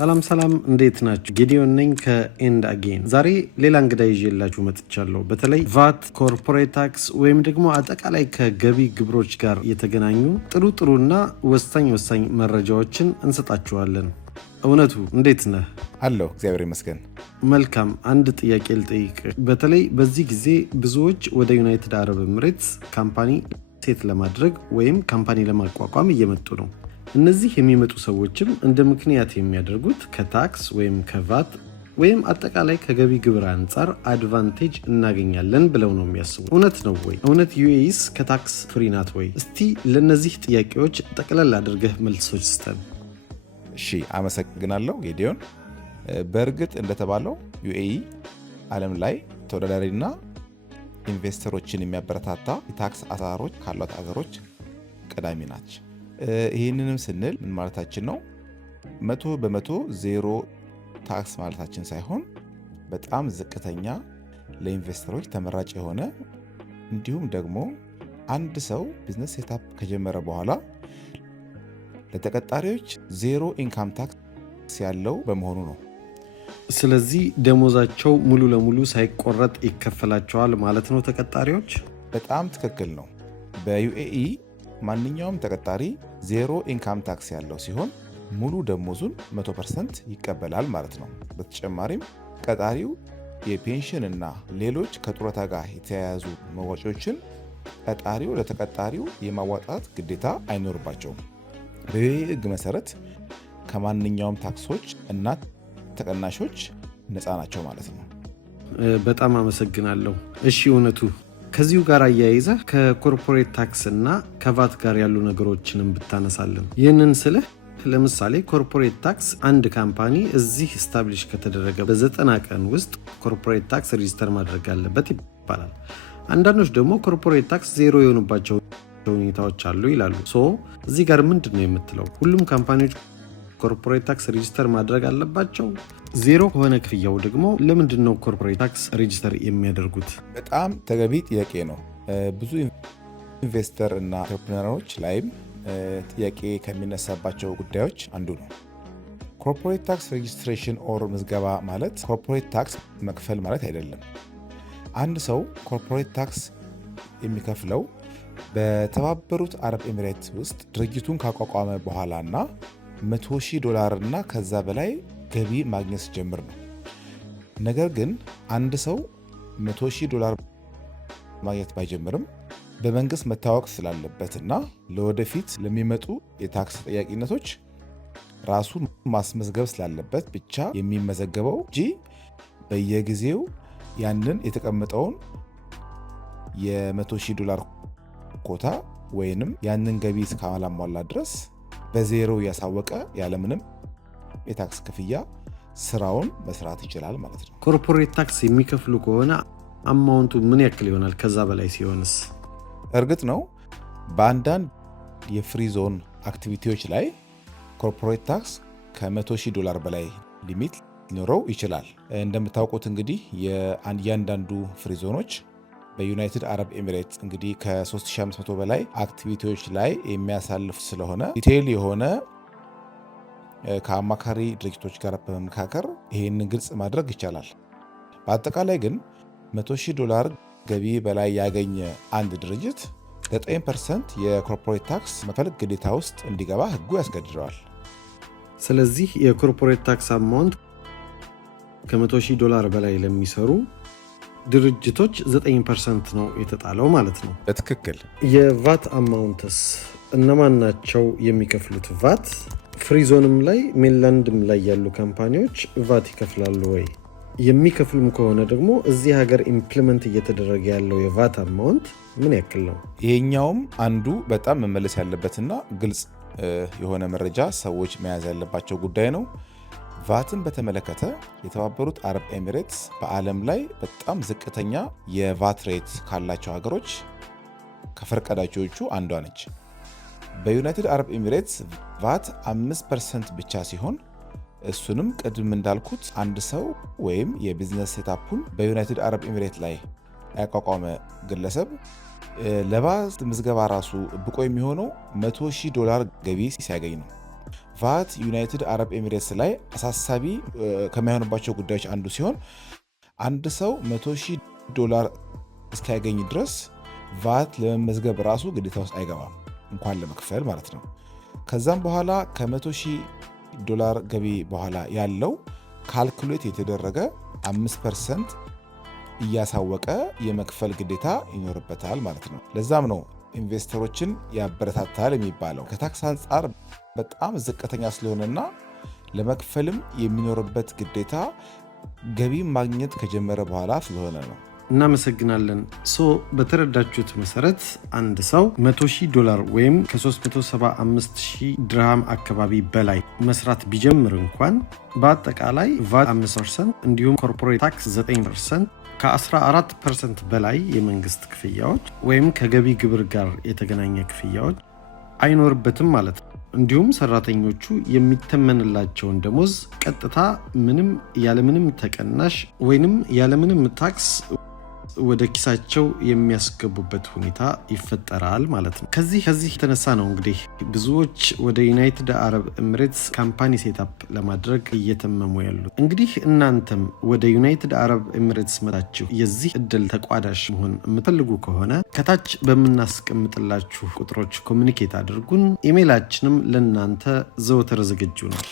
ሰላም እንዴት ናችሁ? ጌዲዮን ነኝ ከኤንድ አጌን። ዛሬ ሌላ እንግዳ ይዤላችሁ መጥቻለሁ። በተለይ ቫት፣ ኮርፖሬት ታክስ ወይም ደግሞ አጠቃላይ ከገቢ ግብሮች ጋር የተገናኙ ጥሩና ወሳኝ መረጃዎችን እንሰጣችኋለን። እውነቱ እንዴት ነህ? አለሁ፣ እግዚአብሔር ይመስገን። መልካም። አንድ ጥያቄ ልጠይቅ። በተለይ በዚህ ጊዜ ብዙዎች ወደ ዩናይትድ አረብ ኤምሬትስ ካምፓኒ ሴት ለማድረግ ወይም ካምፓኒ ለማቋቋም እየመጡ ነው። እነዚህ የሚመጡ ሰዎችም እንደ ምክንያት የሚያደርጉት ከታክስ ወይም ከቫት ወይም አጠቃላይ ከገቢ ግብር አንጻር አድቫንቴጅ እናገኛለን ብለው ነው የሚያስቡ። እውነት ነው ወይ? እውነት ዩኤኢስ ከታክስ ፍሪ ናት ወይ? እስቲ ለነዚህ ጥያቄዎች ጠቅለል አድርገህ መልሶች ስጠን። እሺ፣ አመሰግናለሁ ጌዲዮን። በእርግጥ እንደተባለው ዩኤኢ ዓለም ላይ ተወዳዳሪና ኢንቨስተሮችን የሚያበረታታ የታክስ አሰራሮች ካሏት አገሮች ቀዳሚ ናቸው። ይህንንም ስንል ምን ማለታችን ነው? 100% ዜሮ ታክስ ማለታችን ሳይሆን በጣም ዝቅተኛ ለኢንቨስተሮች ተመራጭ የሆነ እንዲሁም ደግሞ አንድ ሰው ቢዝነስ ሴታፕ ከጀመረ በኋላ ለተቀጣሪዎች ዜሮ ኢንካም ታክስ ያለው በመሆኑ ነው። ስለዚህ ደሞዛቸው ሙሉ ለሙሉ ሳይቆረጥ ይከፈላቸዋል ማለት ነው ተቀጣሪዎች? በጣም ትክክል ነው። በዩኤኢ ማንኛውም ተቀጣሪ ዜሮ ኢንካም ታክስ ያለው ሲሆን ሙሉ ደሞዙን 100% ይቀበላል ማለት ነው። በተጨማሪም ቀጣሪው የፔንሽን እና ሌሎች ከጡረታ ጋር የተያያዙ መዋጮችን ቀጣሪው ለተቀጣሪው የማዋጣት ግዴታ አይኖርባቸውም። በዩኤኢ ሕግ መሰረት ከማንኛውም ታክሶች እና ተቀናሾች ነፃ ናቸው ማለት ነው። በጣም አመሰግናለሁ። እሺ፣ እውነቱ ከዚሁ ጋር አያይዘህ ከኮርፖሬት ታክስ እና ከቫት ጋር ያሉ ነገሮችንም ብታነሳለን። ይህንን ስልህ ለምሳሌ ኮርፖሬት ታክስ አንድ ካምፓኒ እዚህ ስታብሊሽ ከተደረገ በ90 ቀን ውስጥ ኮርፖሬት ታክስ ሬጂስተር ማድረግ አለበት ይባላል። አንዳንዶች ደግሞ ኮርፖሬት ታክስ ዜሮ የሆኑባቸው ሁኔታዎች አሉ ይላሉ። እዚህ ጋር ምንድን ነው የምትለው? ሁሉም ካምፓኒዎች ኮርፖሬት ታክስ ሬጂስተር ማድረግ አለባቸው? ዜሮ ከሆነ ክፍያው ደግሞ ለምንድን ነው ኮርፖሬት ታክስ ሬጂስተር የሚያደርጉት? በጣም ተገቢ ጥያቄ ነው። ብዙ ኢንቨስተር እና ኢንተርፕረነሮች ላይም ጥያቄ ከሚነሳባቸው ጉዳዮች አንዱ ነው። ኮርፖሬት ታክስ ሬጂስትሬሽን ኦር ምዝገባ ማለት ኮርፖሬት ታክስ መክፈል ማለት አይደለም። አንድ ሰው ኮርፖሬት ታክስ የሚከፍለው በተባበሩት አረብ ኤሚሬት ውስጥ ድርጅቱን ካቋቋመ በኋላ እና $100,000 እና ከዛ በላይ ገቢ ማግኘት ሲጀምር ነው። ነገር ግን አንድ ሰው $100,000 ማግኘት ባይጀምርም በመንግስት መታወቅ ስላለበትና ለወደፊት ለሚመጡ የታክስ ተጠያቂነቶች ራሱን ማስመዝገብ ስላለበት ብቻ የሚመዘገበው እንጂ በየጊዜው ያንን የተቀመጠውን $100,000 ኮታ ወይንም ያንን ገቢ እስካላሟላ ድረስ በዜሮ ያሳወቀ ያለምንም የታክስ ክፍያ ስራውን መስራት ይችላል ማለት ነው። ኮርፖሬት ታክስ የሚከፍሉ ከሆነ አማውንቱ ምን ያክል ይሆናል? ከዛ በላይ ሲሆንስ? እርግጥ ነው በአንዳንድ የፍሪ ዞን አክቲቪቲዎች ላይ ኮርፖሬት ታክስ $100,000 በላይ ሊሚት ሊኖረው ይችላል። እንደምታውቁት እንግዲህ የእያንዳንዱ ፍሪ ዞኖች በዩናይትድ አረብ ኤሚሬትስ እንግዲህ ከ3500 በላይ አክቲቪቲዎች ላይ የሚያሳልፍ ስለሆነ ዲቴይል የሆነ ከአማካሪ ድርጅቶች ጋር በመመካከር ይህንን ግልጽ ማድረግ ይቻላል። በአጠቃላይ ግን $100,000 ገቢ በላይ ያገኘ አንድ ድርጅት 9% የኮርፖሬት ታክስ መክፈል ግዴታ ውስጥ እንዲገባ ሕጉ ያስገድደዋል። ስለዚህ የኮርፖሬት ታክስ አማውንት ከ$100,000 በላይ ለሚሰሩ ድርጅቶች 9% ነው የተጣለው ማለት ነው። በትክክል። የቫት አማውንትስ እነማን ናቸው የሚከፍሉት ቫት? ፍሪዞንም ላይ ሜንላንድም ላይ ያሉ ካምፓኒዎች ቫት ይከፍላሉ ወይ? የሚከፍሉም ከሆነ ደግሞ እዚህ ሀገር ኢምፕሊመንት እየተደረገ ያለው የቫት አማውንት ምን ያክል ነው? ይሄኛውም አንዱ በጣም መመለስ ያለበትና ግልጽ የሆነ መረጃ ሰዎች መያዝ ያለባቸው ጉዳይ ነው። ቫትን በተመለከተ የተባበሩት አረብ ኤሚሬትስ በዓለም ላይ በጣም ዝቅተኛ የቫት ሬት ካላቸው ሀገሮች ከፈርቀዳጆቹ አንዷ ነች። በዩናይትድ አረብ ኤሚሬትስ ቫት 5% ብቻ ሲሆን እሱንም ቅድም እንዳልኩት አንድ ሰው ወይም የቢዝነስ ሴታፑን በዩናይትድ አረብ ኤሚሬት ላይ ያቋቋመ ግለሰብ ለቫት ምዝገባ ራሱ ብቆ የሚሆነው $100,000 ገቢ ሲያገኝ ነው። ቫት ዩናይትድ አረብ ኤሚሬትስ ላይ አሳሳቢ ከማይሆንባቸው ጉዳዮች አንዱ ሲሆን አንድ ሰው $100,000 እስኪያገኝ ድረስ ቫት ለመመዝገብ ራሱ ግዴታ ውስጥ አይገባም፣ እንኳን ለመክፈል ማለት ነው። ከዛም በኋላ $100,000 ገቢ በኋላ ያለው ካልኩሌት የተደረገ 5% እያሳወቀ የመክፈል ግዴታ ይኖርበታል ማለት ነው። ለዛም ነው ኢንቨስተሮችን ያበረታታል የሚባለው። ከታክስ አንጻር በጣም ዝቅተኛ ስለሆነና ለመክፈልም የሚኖርበት ግዴታ ገቢ ማግኘት ከጀመረ በኋላ ስለሆነ ነው። እናመሰግናለን። በተረዳችሁት መሰረት አንድ ሰው $100,000 ወይም ከ375,000 ድርሃም አካባቢ በላይ መስራት ቢጀምር እንኳን በአጠቃላይ ቫት 5% እንዲሁም ኮርፖሬት ታክስ 9%፣ ከ14% በላይ የመንግስት ክፍያዎች ወይም ከገቢ ግብር ጋር የተገናኘ ክፍያዎች አይኖርበትም ማለት ነው። እንዲሁም ሰራተኞቹ የሚተመንላቸውን ደሞዝ ቀጥታ ያለምንም ተቀናሽ ወይንም ያለምንም ታክስ ወደ ኪሳቸው የሚያስገቡበት ሁኔታ ይፈጠራል ማለት ነው። ከዚህ የተነሳ ነው እንግዲህ ብዙዎች ወደ ዩናይትድ አረብ ኤሚሬትስ ካምፓኒ ሴታፕ ለማድረግ እየተመሙ ያሉት። እንግዲህ እናንተም ወደ ዩናይትድ አረብ ኤሚሬትስ መጣችሁ የዚህ እድል ተቋዳሽ መሆን የምትፈልጉ ከሆነ ከታች በምናስቀምጥላችሁ ቁጥሮች ኮሚኒኬት አድርጉን። ኢሜይላችንም ለእናንተ ዘወትር ዝግጁ ነው።